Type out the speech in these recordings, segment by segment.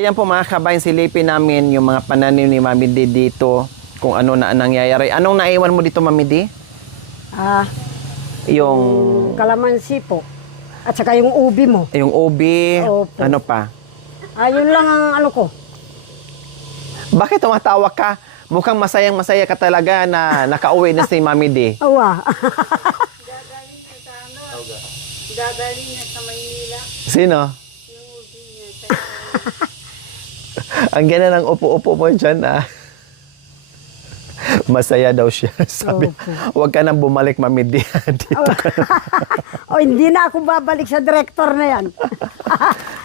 Ayan po mga kabayan, silipin namin yung mga pananim ni Mami D dito, kung ano na nangyayari. Anong naiwan mo dito, Mami D? Yung Kalamansi po. At saka yung ubi mo. yung ubi, Opo. ano pa? Yun lang ang ano ko. Bakit tumatawa ka? Mukhang masayang-masaya ka talaga na nakauwi na si Mami D. Awa. Gagaling na sa Maynila. Sino? Ang ganda ng upo-upo mo dyan, ah. Masaya daw siya. Sabi, huwag ka nang bumalik, Mami D. Dito ka na. Hindi na ako babalik sa director na yan.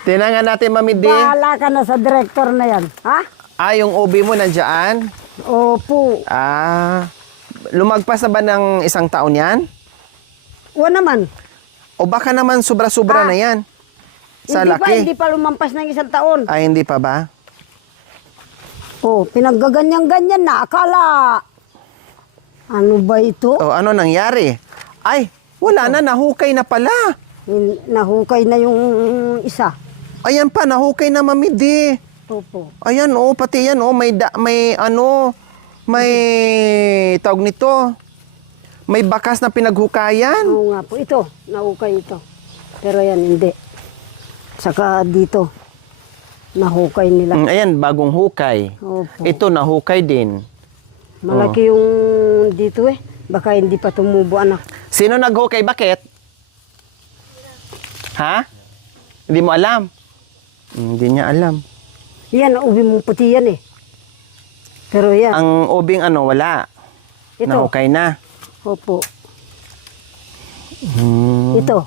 Tinangan natin, Mami D. Bahala ka na sa director na yan. Ha? Yung ubi mo nandyan. Opo. Lumagpas na ba ng isang taon yan? O naman. O baka naman sobra-sobra na yan? Sa Hindi laki? pa lumampas ng isang taon. Hindi pa ba? Pinaggaganyan-ganyan na. Akala. Ano ba ito? Ano nangyari? Ay, wala na, nahukay na pala. Nahukay na yung isa. Ayan pa, nahukay na, Mami D. Opo. Ayan, pati yan, may tawag nito. May bakas na pinaghukayan. Oo nga po. Ito. Nahukay ito. Pero yan, hindi. Saka dito. Nahukay nila. Ayan, bagong hukay. Opo. Ito, nahukay din. Malaki yung dito eh. Baka hindi pa tumubo anak. Sino naghukay? Bakit? Ha? Hindi mo alam? Hindi niya alam. Yan, ubi mong puti yan eh. Pero yan. Ang ubing wala. Ito. Nahukay na. Opo. Ito.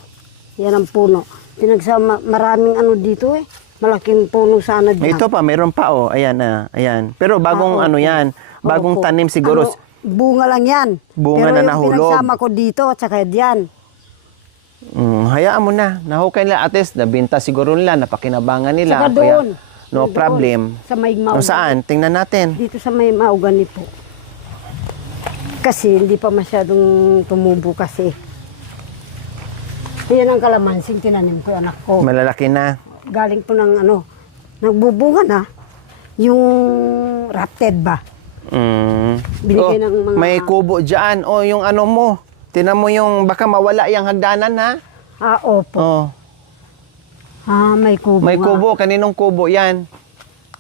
Yan ang puno. Pinagsama, maraming dito eh. Malaking puno sana dyan. Ito pa, mayroon pa Ayan ayan. Pero bagong opo. yan. Bagong Opo. tanim siguro. Bunga lang yan. Bunga pero na nahulog. Pero yung pinagsama ko dito at saka diyan. Hayaan mo na. Nahukay nila. At least, nabinta siguro nila. Napakinabangan nila. Saka doon. No Doon, problem. Sa may Maugan. Saan? Tingnan natin. Dito sa may Maugan po. Kasi hindi pa masyadong tumubo kasi. Yan ang kalamansing tinanim ko anak ko. Malalaki na. Galing po ng nagbubunga na. Yung rapted ba? Binigay ng mga... May kubo dyan. Yung mo. Tinan mo yung baka mawala yung hagdanan, ha? Opo. May kubo May nga. kubo. Kaninong kubo yan?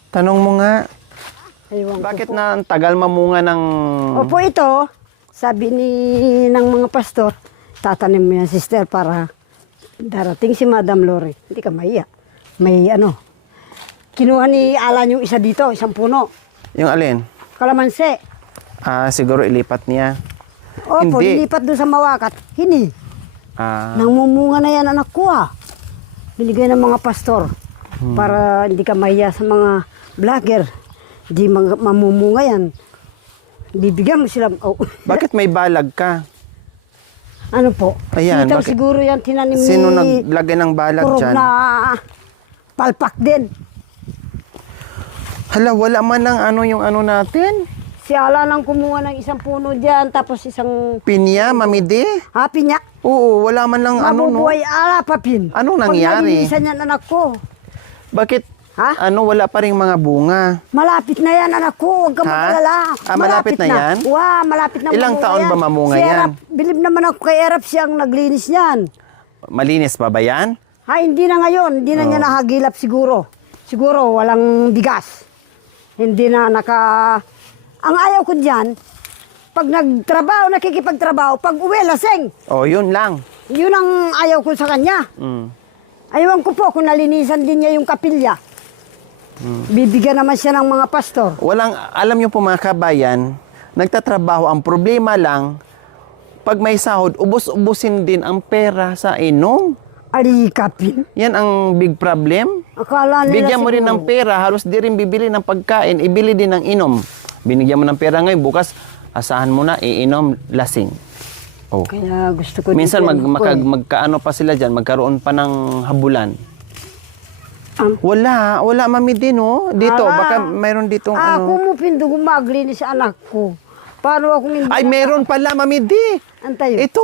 Tanong mo nga. Ewan ko Bakit po. na ang tagal mamunga ng... Opo, ito, sabi ng mga pastor, tatanim mo yan, sister, para darating si Madam Lori. Hindi ka mahiya. May kinuha ni Alan yung isa dito, isang puno. Yung alin? Kalamansi. Siguro ilipat niya. Opo, Hindi. nilipat doon sa Mawakat. Hini. Nangmumunga na yan, anak ko Binigay ng mga pastor para hindi ka mahiya sa mga vlogger. Hindi mamumunga yan. Bibigyan mo sila. Bakit may balag ka? Ano po? Ayan, Sitaw bakit- siguro yan tinanim Sino ni naglagay ng balag Kurog dyan? na palpak din. Hala, wala man ng yung natin. Si Ala nang kumuha ng isang puno dyan, tapos isang Pinya, Mami D? happy niya. Oo, wala man lang no? Mabubuhay Ala, papin. Anong nangyari? Pag nalinisan yan, anak ko. Bakit, Ha? wala pa rin mga bunga? Malapit na yan, anak ko. Huwag ka Ha? mag-alala. Malapit na yan? Malapit na Ilang mamunga taon ba mamunga si yan? Erap, bilib naman ako kay Erap siyang naglinis niyan. Malinis pa ba yan? Hindi na ngayon. Hindi na niya nahagilap siguro. Siguro walang bigas. Hindi na Ang ayaw ko dyan, pag nagtrabaho, nakikipagtrabaho, pag uwi, laseng. Yun lang. Yun ang ayaw ko sa kanya. Ayawan ko po kung nalinisan din niya yung kapilya. Bibigyan naman siya ng mga pastor. Alam niyo po mga kabayan, nagtatrabaho, ang problema lang, pag may sahod, ubos-ubusin din ang pera sa inom. Alikapin. Yan ang big problem. Akala nila Bigyan mo rin ng siguro. pera, halos di rin bibili ng pagkain, ibili din ng inom. Binigyan mo ng pera ngayon, bukas asahan mo na, iinom, lasing. Kaya gusto ko Minsan dito yan ako magkaano pa sila dyan, magkaroon pa ng habulan. Wala, Mami din Dito, baka mayroon ditong Ako mo pindugo maglinis sa anak ko. Paano ako hindi? Ay, meron pala, Mami di. Antayo. Ito,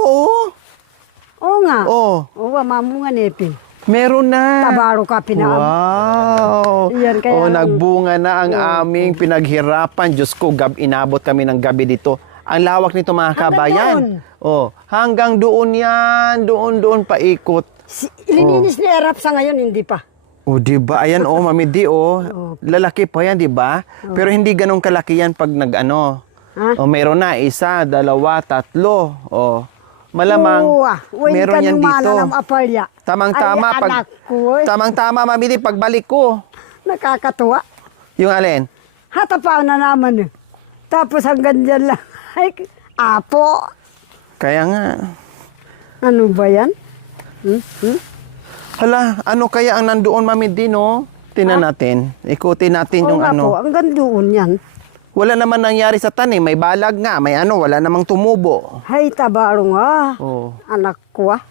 Oo nga. Oh. Oo, mamunga nepin. Meron na. Tabaro ka pinaam. Wow. Yan, kaya oh, lang- nagbunga na ang aming pinaghirapan. Diyos ko, inabot kami ng gabi dito. Ang lawak nito mga kabayan. Oh, hanggang doon yan. Doon paikot. Ilininis ni Erap sa ngayon, hindi pa. Oh, di ba? Ayan, oh, Mami Di, oh. Lalaki pa yan, di ba? Pero hindi ganun kalaki yan pag nag-ano. Ha? Oh, meron na, 1, 2, 3. Oh, malamang meron yan dito. Ng apalya. Tamang-tama Ay, pag anak ko, eh. Tamang-tama, Mami Di, pagbalik ko. Nakakatuwa. Yung alin? Hatapaw na naman eh. Tapos hanggang dyan lang. Ay, apo. Kaya nga. Ano ba yan? Hala, ano kaya ang nandoon, Mami Di, no? Tingnan natin. Ikutin natin Oo yung nga ano. po, hanggang doon yan. Wala naman nangyari sa tanim. May balag nga. May ano, wala namang tumubo. Hay, tabaro nga. Oh. Anak ko ah.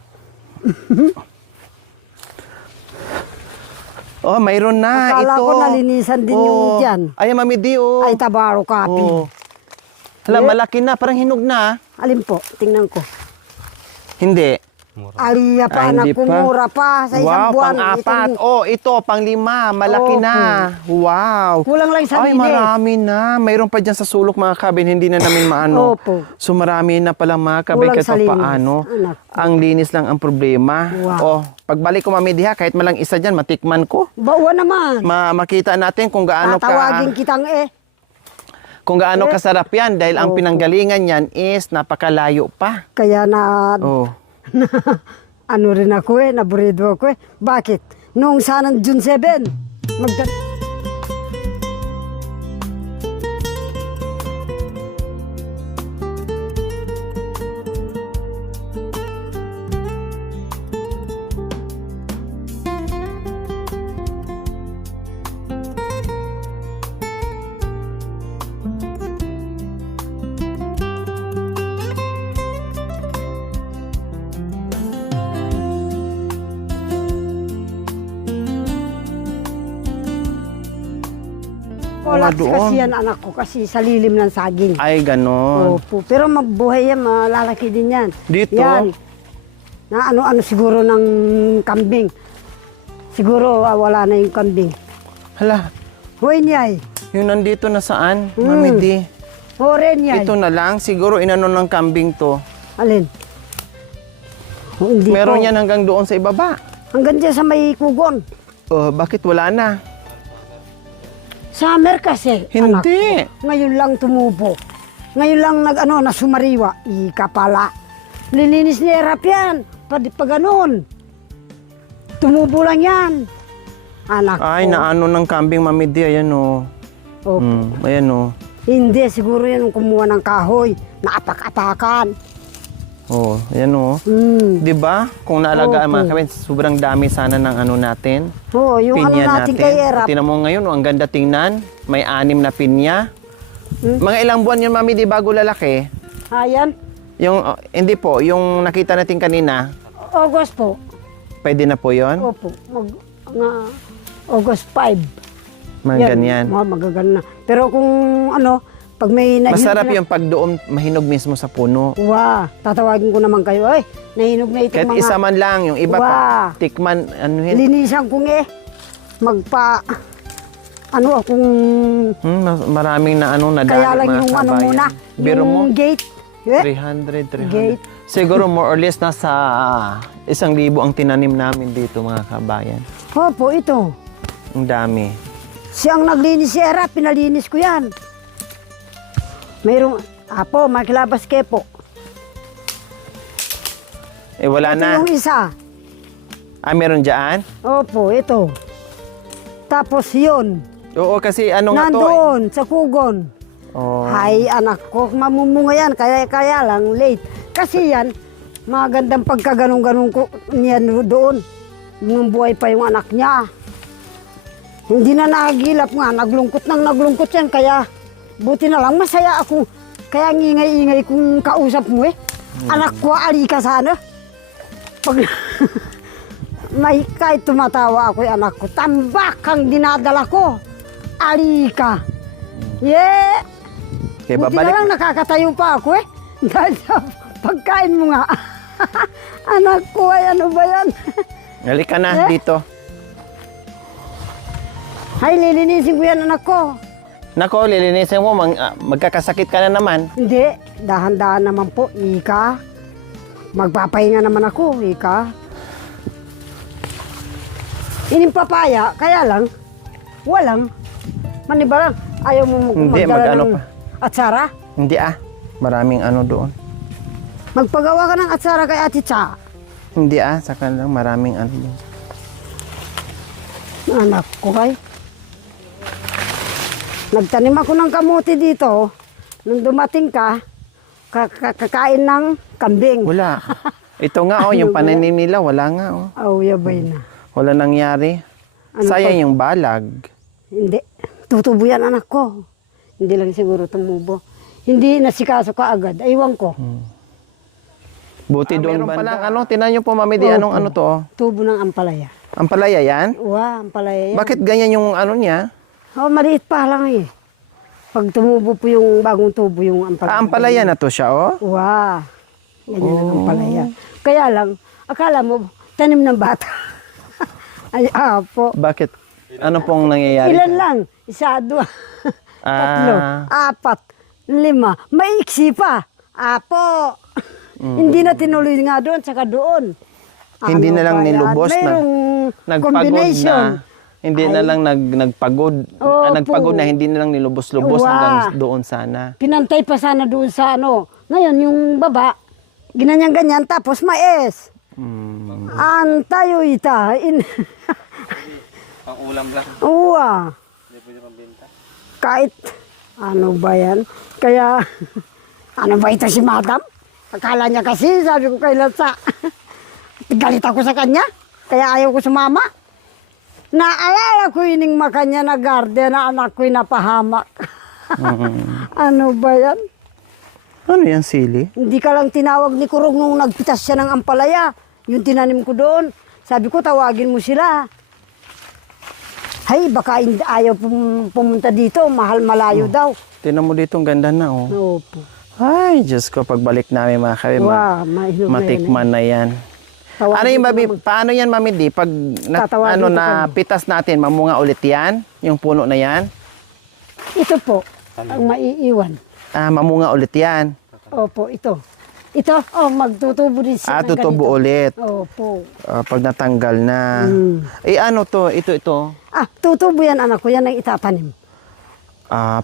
Oh, mayroon na. Akala ito. ko nalinisan din yung dyan. Ay, Mami Di, oh. Ay, tabaro kapi. Oh. Hala, malaki na. Parang hinog na. Alin po, tingnan ko. Hindi. Aliya pa, Ay, hindi anak ko, mura pa sa isang Wow, buwan. pang-apat. Itong- Oh, ito, pang-5. Malaki Opo. na. Wow. Kulang lang sa Ay, linis. marami na. Mayroon pa dyan sa sulok, mga kabin. Hindi na namin maano. Opo. So, marami na pala, mga kabin. Kulang Kahit sa linis. paano. Anak ko. Ang linis lang ang problema. Wow. Oh, pagbalik ko, Mami Diha, kahit malang isa dyan, matikman ko. Bawa naman. Makita natin kung gaano Tatawagin kitang kung gaano kasarap yan dahil ang pinanggalingan yan is napakalayo pa. Kaya na, Oh. ano rin ako naburido ako Bakit? Noong sanang June 7, Collapse doon. kasi yan anak ko kasi sa lilim ng saging. Ay, ganon. Opo. Pero mabuhay yan, malalaki din yan. Dito? Yan. Na ano-ano siguro ng kambing. Siguro wala na yung kambing. Hala, Hoy niyay. yun nandito na saan, Mami Di? Hore niyay. Ito na lang, siguro inano ng kambing to. Alin? Oh, hindi Meron po. yan hanggang doon sa ibaba. Hanggang dyan sa may kugon. Oh, bakit wala na? Summer kasi. anak Hindi. ko. Ngayon lang tumubo. Ngayon lang nasumariwa. Ika pala. Lilinis ni Erap yan. Pag ganun. Tumubo lang yan. Anak Ay, ko. naano ng kambing, Mami Di, ayan o. Opo. Ayan o. Hindi, siguro yan ang kumuha ng kahoy. Naapak-apakan. Oh, ayan o. Hmm. Di ba? Kung naalagaan Opo. mga kabin, sobrang dami sana ng ano natin. Oo, yung ano Pinya natin kay Erap. Tingnan mo ngayon, oh, ang ganda tingnan. May 6 na pinya. Mga ilang buwan yun, Mami, di bago lalaki? Ayan. Yung, hindi po, yung nakita natin kanina, August po. pwede na po yon. Opo. August 5. Mga Yan, ganyan. mga magagana. Pero kung ano, pag may Masarap na- yung pag doon mahinog mismo sa puno. Wow, tatawagin ko naman kayo. Ay, nahinog na itong Kahit mga isa man lang, yung iba pa, Wow. tikman, ano yun? linisan kong ano akong, Maraming na ano, nadali kaya lang mga yung ano kabayan. muna, Biro mo, yung gate. Eh, 300. Gate. Siguro more or less nasa 1,000 ang tinanim namin dito mga kabayan. Opo, ito. Ang dami. Siyang naglinis si Era, pinalinis ko yan. Mayroong, makilabas kepo. Wala Ito na. yung isa. Meron dyan? Opo, ito. Tapos yun, Oo, kasi ano nga to? nandoon sa kugon. Oh. Hay, anak ko, mamumunga yan, kaya lang late. Kasi yan, magandang pagkaganong-ganong ko niyan doon. Nung buhay pa yung anak niya. Hindi na nagilap nga, naglungkot yan, kaya buti na lang masaya ako. Kaya ngingay-ingay kung kausap mo eh. Anak ko, ali ka sana. Pag may kahit tumatawa ako yung anak ko, tambak ang dinadala ko. Ali ka. Yeah! Okay, Buti na babalik. lang nakakatayo pa ako eh. Dahil sa pagkain mo nga. Anak ko ay ano ba yan? Halika na, dito. Hay, lilinisin ko yan anak ko. Nako, lilinisin mo, magkakasakit ka na naman. Hindi, dahan-dahan naman po, ika. Magpapahinga naman ako, ika. Ining papaya, kaya lang, walang. Manibalang, ayaw mo Hindi, magdala mag-ano ng pa. atsara? Hindi maraming ano doon. Magpagawa ka ng atsara kay Ate Cha. Hindi sa kanila, maraming ano doon. Anak ko kay. Nagtanim ako ng kamote dito. Nung dumating ka, kakain ng kambing. Wala. Ito nga yung pananim nila, wala nga Aw, yabay na. Wala nangyari. Ano Sayang yung balag. Hindi. Tutubo yan anak ko. Hindi lang siguro tumubo. Hindi nasikaso ka agad. Aywan ko. Buti doon ba? Ano, tinan nyo po, Mami, di anong ano to? Tubo ng ampalaya. Ampalaya yan? Ampalaya yan. Bakit ganyan yung ano niya? Maliit pa lang eh. Pag tumubo po yung bagong tubo yung ampalaya. Ampalaya na to siya, Ganyan ang ampalaya. Kaya lang, akala mo, tanim ng bata. Ay, po. Bakit? Ano pong nangyayari? Ilan lang? Isa, dua, tatlo, apat, lima. Maiksi pa. Apo. Hindi na tinuloy nga doon, saka doon. Hindi na lang ba yan? nilubos na. Mayroong Nagpagod combination. na. Hindi na lang nagpagod. Opo. Nagpagod na, hindi na lang nilubos-lubos Wow. hanggang doon sana. Pinantay pa sana doon sa ano. Ngayon, yung baba, ginanyan-ganyan, tapos mais. Antayo ita. Pang ulam lang. Uwa. Kahit, ano ba yan? Kaya, ano ba ito si madam? Akala niya kasi, sabi ko kay Latsa. Galit ako sa kanya, kaya ayaw ko sumama. Naalala ko ining makanya na garden na anak ko'y napahamak. Ano ba yan? Ano yan, sili? Hindi ka lang tinawag ni Kurog nung nagpitas siya ng ampalaya. Yung tinanim ko doon. Sabi ko, tawagin mo sila. Hay, baka ayaw pumunta dito. Mahal malayo daw. Tinan mo dito, ang ganda na, Opo. Ay, Diyos ko, pagbalik namin mga kabe, Mahinog na matikman na yan. Tawagin Ano yung ko babi, naman. paano yan, Mami Di? Pag Tatawagin ko pitas natin, mamunga ulit yan? Yung puno na yan? Ito po, ang maiiwan. Mamunga ulit yan. Opo, ito. Ito, magtutubo din siya ng Tutubo ganito. ulit. Opo. Pag natanggal na. Ano to? Ito. Tutubo yan anak ko, yan ang itatanim.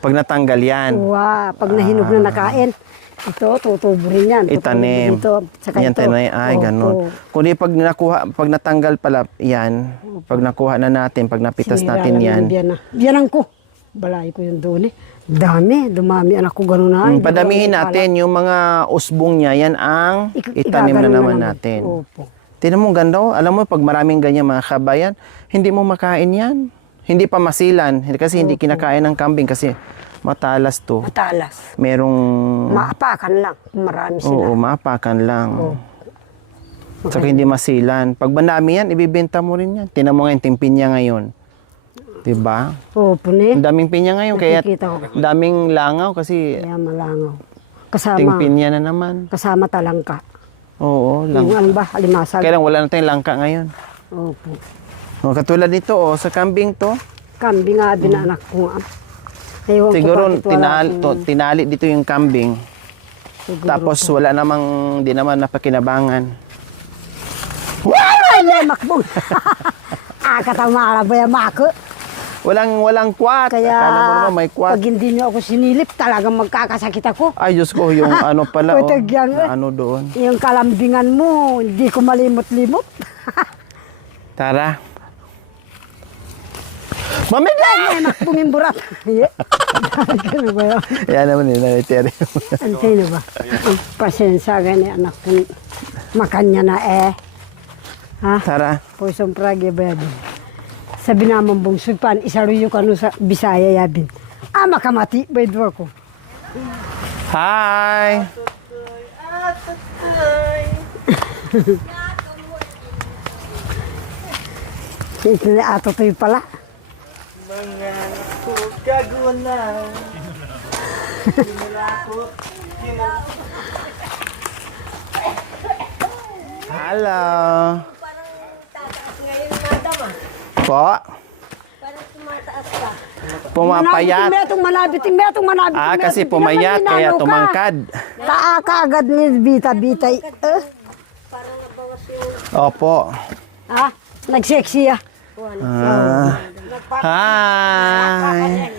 Pag natanggal yan. Pag nahinog na nakain, ito, tutubo rin yan. Itanim. Tutubo dito, saka Yan ito. tayo ay Opo. ganun. Kundi pag natanggal pala yan, pag nakuha na natin, pag napitas Sinira natin lang yan, yung biyanan ko. Balay ko yung doon eh. Dumami anak ko ganun na. padamihin natin yung mga usbong niya, yan ang itanim na naman natin. Opo. Tinan mo, ganda Alam mo, pag maraming ganyan mga kabayan, hindi mo makain yan. Hindi pa masilan. Kasi hindi kinakain ng kambing kasi matalas to. Matalas. Merong... Maapakan lang. Marami sila. Oo, maapakan lang. Oo. Saka hindi masilan. Pag manami yan, ibibenta mo rin yan. Tinan mo nga yung pinya ngayon. Diba? Opo ne. Ang daming pinya ngayon, kaya Nakikita ko. daming langaw kasi Kaya malangaw. Kasama. tingpinya na naman. Kasama talangka. Oo, Yung ano ba, alimasag. Kaya lang wala na tayong langka ngayon. Opo. Katulad nito, sa kambing to, Kambing nga din anak ko nga. Ewan ko siguro bakit wala akong- tinali dito yung kambing. siguro Tapos wala namang, di naman napakinabangan. Ay, may makbong. Katamara ba yung mako? Walang kwat. Kaya Akala mo naman may kwat. pag hindi niyo ako sinilip, talagang magkakasakit ako. Ay, Diyos ko, yung ano pala, Patagyang, na ano doon. Yung kalambingan mo, hindi ko malimot-limot. Tara. Mamigay! May makbong yung burat. Ano ba yun? Yan naman yun, nanitiri. Antay na ba? Ang pasensya gani anak ko. Makanya na Ha? Tara. Pusong pragi ba yabin? Sabi naman bong supan, isaruyo ka no sa Bisaya yabin. Makamati ba ito ako? Hi! Ito na ato to pala. Mga ako gagawa na. Hello! Po? Parang tumataas ka. Pumapayat. Metong manabit. Kasi pumayat, kaya tumangkad. Kaagad ni bita-bita. Parang nabawas yung Opo. Nag-sexy ah. Hi.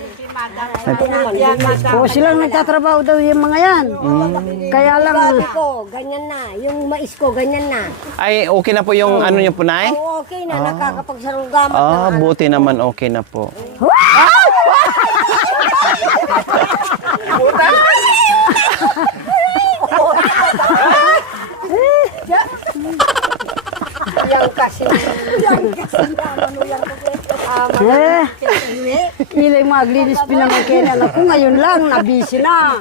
Silang nagtatrabaho daw yung mga yan. Kaya lang, sabi ko, ganyan na. Yung mais ko, ganyan na. Ay, okay na po yung ano niyo po, Nay? Oo, okay na. Nakakapagsarugamat na. Buti naman okay na po. Yang kasi. ilay maglinis pinamangkinan ako. Ngayon lang, nabisi na.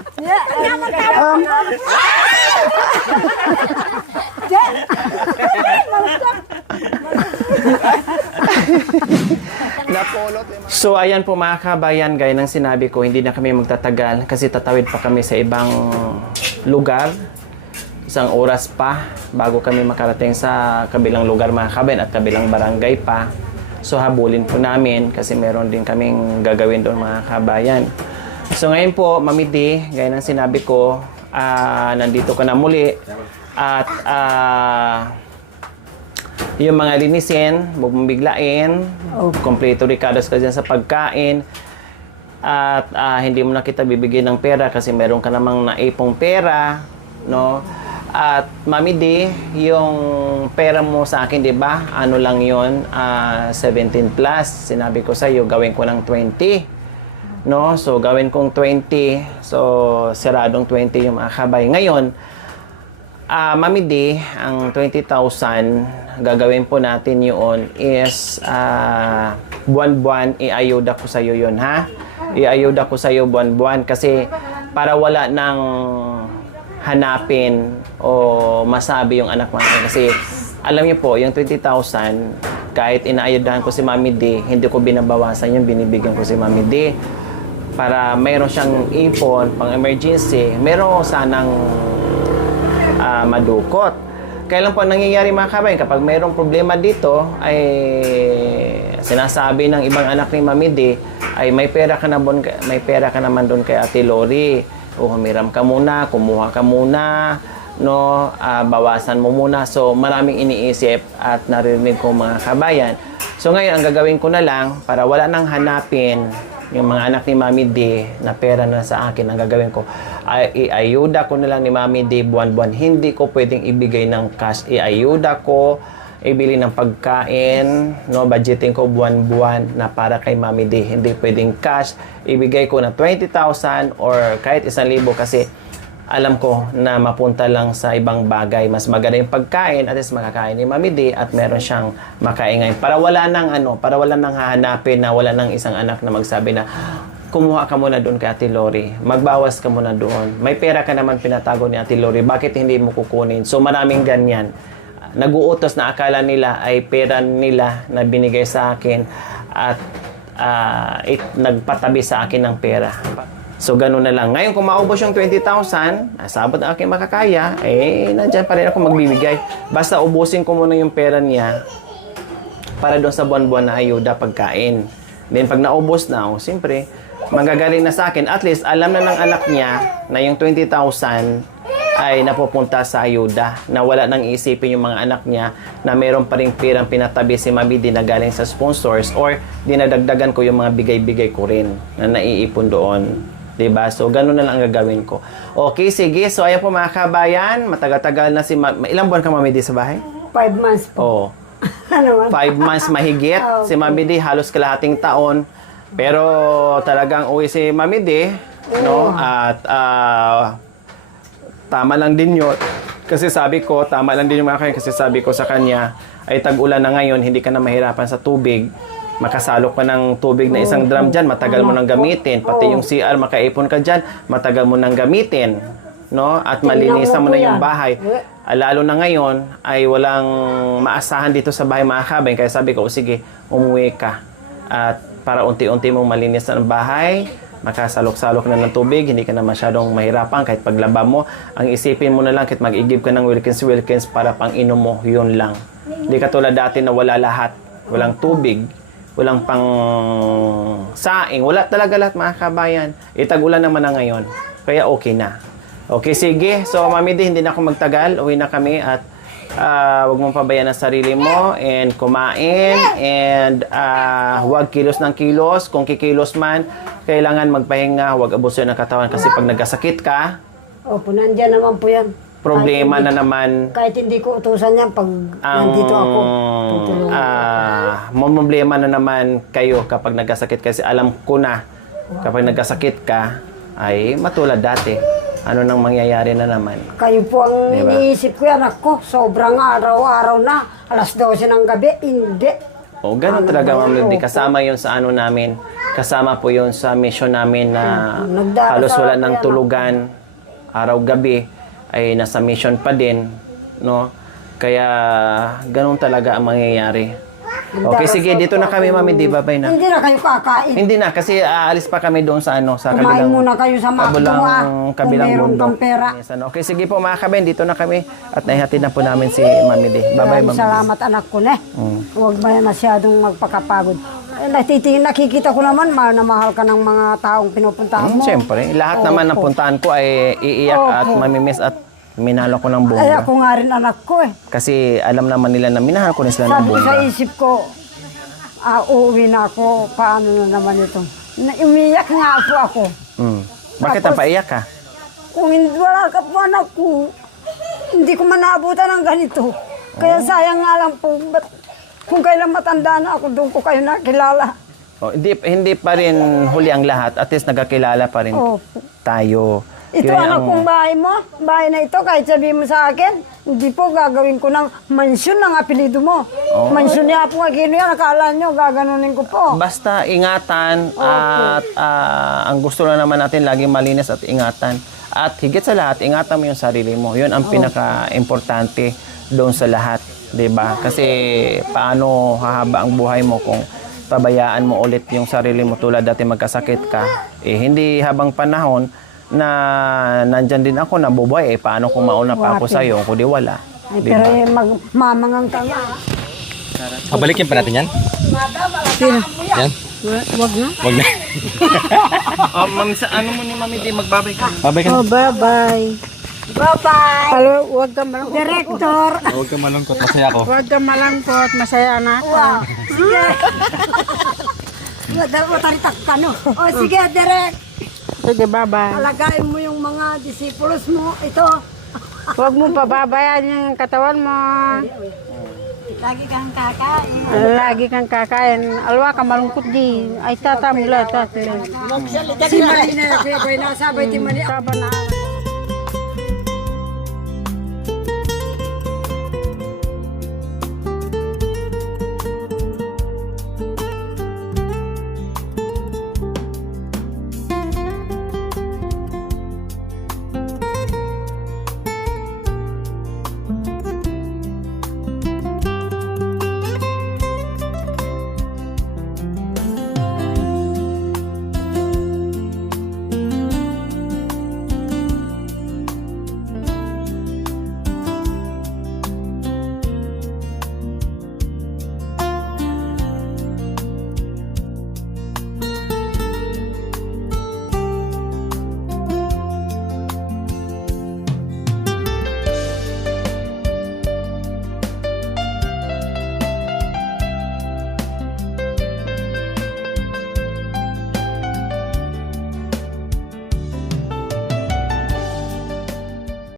So ayan po mga kabayan, gaya ng sinabi ko, hindi na kami magtatagal kasi tatawid pa kami sa ibang lugar. Isang oras pa bago kami makarating sa kabilang lugar mga kabayan at kabilang barangay pa. So habulin po namin kasi meron din kaming gagawin doon mga kabayan. So ngayon po, Mami D, gaya ng sinabi ko, nandito ka na muli at yung mga linisin, bumibiglain, kompleto ricados ka dyan sa pagkain, at hindi mo na kita bibigyan ng pera kasi meron ka namang naipong pera, no? At Mami D, yung pera mo sa akin, di ba? Ano lang yun? 17 plus. Sinabi ko sa iyo, gawin ko ng 20. No? So, gawin kong 20. So, siradong 20 yung mga kabay. Ngayon, Mami D, ang 20,000, gagawin po natin yun is buwan-buwan, iayuda ko sa iyo yun, ha? Iayuda ko sa iyo buwan-buwan kasi para wala ng hanapin o masabi yung anak mo. Kasi alam niyo po, yung 20,000, kahit inaayudahan ko si Mami D, hindi ko binabawasan yung binibigyan ko si Mami D. Para mayroon siyang ipon, pang emergency, mayroon sanang madukot. Kaya lang po nangyayari mga kabayan, kapag mayroong problema dito, ay sinasabi ng ibang anak ni Mami D, ay may pera ka naman doon kay Ate Lori. O humiram ka muna, kumuha ka muna, no, bawasan mo muna. So maraming iniisip at narinig ko mga kabayan. So ngayon ang gagawin ko na lang para wala nang hanapin yung mga anak ni Mami D na pera na sa akin, ang gagawin ko ay iayuda ko na lang ni Mami D buwan-buwan. Hindi ko pwedeng ibigay ng cash. Iayuda ko, ibili ng pagkain, no, budgeting ko buwan-buwan na para kay Mami D. Hindi pwedeng cash. Ibigay ko na 20,000 or kahit 1,000 kasi alam ko na mapunta lang sa ibang bagay. Mas maganda yung pagkain at least makakain ni Mami D at meron siyang makain ngayon. Para wala nang hahanapin na wala nang isang anak na magsabi na kumuha ka muna doon kay Ate Lori. Magbawas ka muna doon. May pera ka naman pinatago ni Ate Lori. Bakit hindi mo kukunin? So maraming ganyan. Naguutos na akala nila ay pera nila na binigay sa akin at nagpatabi sa akin ng pera. So, ganun na lang. Ngayon, kung maubos yung 20,000, sabot ang aking makakaya, nandyan pa rin ako magbibigay. Basta ubusin ko muna yung pera niya para doon sa buwan-buwan na ayuda pagkain. Then, pag naubos na, siyempre, magagaling na sa akin. At least, alam na ng anak niya na yung 20,000 ay napupunta sa ayuda, na wala nang isipin yung mga anak niya na meron pa rin pirang pinatabi si Mami D na galing sa sponsors or dinadagdagan ko yung mga bigay-bigay ko rin na naiipon doon. Diba? So, ganun na lang ang gagawin ko. Okay, sige. So, ayan po mga kabayan, matagal-tagal na si ilang buwan ka Mami D sa bahay? 5 months po. Oo. 5 months mahigit. Si Mami D, halos kalahating taon. Pero talagang uwi si Mami D, no? At tama lang din yun. Kasi sabi ko, tama lang din yung mga kasi sabi ko sa kanya, ay tag-ulan na ngayon, hindi ka na mahirapan sa tubig. Makasalok ka ng tubig na isang drum dyan, matagal mo nang gamitin. Pati yung CR, makaipon ka dyan, matagal mo nang gamitin. No? At malinisan mo na yung bahay. Lalo na ngayon, ay walang maasahan dito sa bahay mga kabayan. Kaya sabi ko, sige, umuwi ka. At para unti-unti mong malinis ang bahay, makasalok-salok na ng tubig, hindi ka na masyadong mahirapan kahit paglaba mo. Ang isipin mo na lang, kahit mag-igib ka ng Wilkins para pang inom mo, yun lang. Hindi ka tulad dati na wala lahat, walang tubig, walang pang saing. Wala talaga lahat mga kabayan. Tag-ulan naman na ngayon. Kaya okay na. Okay, sige. So, Mami D, hindi na ako magtagal. Uwi na kami at huwag mong pabayaan ang sarili mo and kumain and huwag kilos ng kilos. Kung kikilos man, kailangan magpahinga, huwag abusuin ng katawan kasi pag nagkasakit ka, Opo, nandyan naman po yan. problema na naman. Kahit hindi ko utusan yan pag nandito ako. Tutulungan. Problema na naman kayo kapag nagkasakit kasi alam ko na kapag nagkasakit ka ay matulad dati. Ano nang mangyayari na naman? Kayo po ang Diba? iniisip ko yan. Ako, sobrang araw-araw na. Alas 12 ng gabi, hindi. O, ganun talaga, Ma'am Ludi. Kasama yun sa ano namin. Kasama po yun sa mission namin na Nagdarasal halos wala ako ng yan, tulugan. Araw-gabi ay nasa mission pa din. No? Kaya, ganun talaga ang mangyayari. Okay, sige. Dito na kami, Mami. Di ba, na? Hindi na kayo kakain. Hindi na, kasi aalis pa kami doon sa ano, sa Kumain muna kayo sa McDo, kabilang kung meron bundok. kang pera. Yes, ano. Okay, sige po mga kaben, dito na kami at nahihatid na po namin si Mami D. Bye-bye, Maraming Mami D. salamat anak ko ne. Huwag ba masyadong magpakapagod. Nakikita ko naman, mahal na mahal ka ng mga taong pinupuntahan mo. Siyempre, lahat naman ng puntahan ko ay iiyak at mamimiss at minahal ko ng buong. Ay, ako nga rin anak ko eh. Kasi alam naman nila na minahal ko rin sila ng Sabi ko buong. sa isip ko, uuwi na ako, paano na naman ito. Umiyak nga ako. Bakit ang paiyak ka? Kung hindi wala ka po anak ko, hindi ko man naabutan ng ganito. Kaya sayang nga lang po, kung kailan matanda na ako, doon ko kayo nakilala. Oh, hindi pa rin huli ang lahat. At least nagkakilala pa rin Opo. tayo. Ito Yun anak ang- kong bahay mo, bahay na ito, kahit sabihin mo sa akin, hindi po gagawin ko ng mansyon ng apelido mo. Mansyon niya po, kino yan, akala nyo, gaganunin ko po. Basta ingatan at ang gusto lang naman natin laging malinis at ingatan. At higit sa lahat, ingatan mo yung sarili mo. Yun ang pinaka-importante doon sa lahat. 'Di ba? Kasi paano hahaba ang buhay mo kung pabayaan mo ulit yung sarili mo tulad dati magkasakit ka. Hindi habang panahon na nandyan din ako nabubuhay. Paano kung mauna pa ako sa'yo kung di wala? Ay, Di pero ba? mamangang ka nga. Pabalikin pa natin yan? Yan? Wag na. Wag na. Ma'am, sa ano mo ni Mami di magbabay ka? Babay ka na. Bye-bye. Bye-bye! Halo, wag ka malungkot. Director! Huwag ka malungkot. Masaya ako. Huwag ka malungkot. Masaya anak. Wow! Sige! Mataritak ka, no? O sige, Derek! Sige, bye-bye. Alagain mo yung mga disipulos mo. Ito. Huwag mo pababayaan yung katawan mo. Lagi kang kakain. Lagi kang kakain. Alwa ka malungkot di. Ay tata mula. Si Marina, kaya ko nasabay ti Marina. Taba na.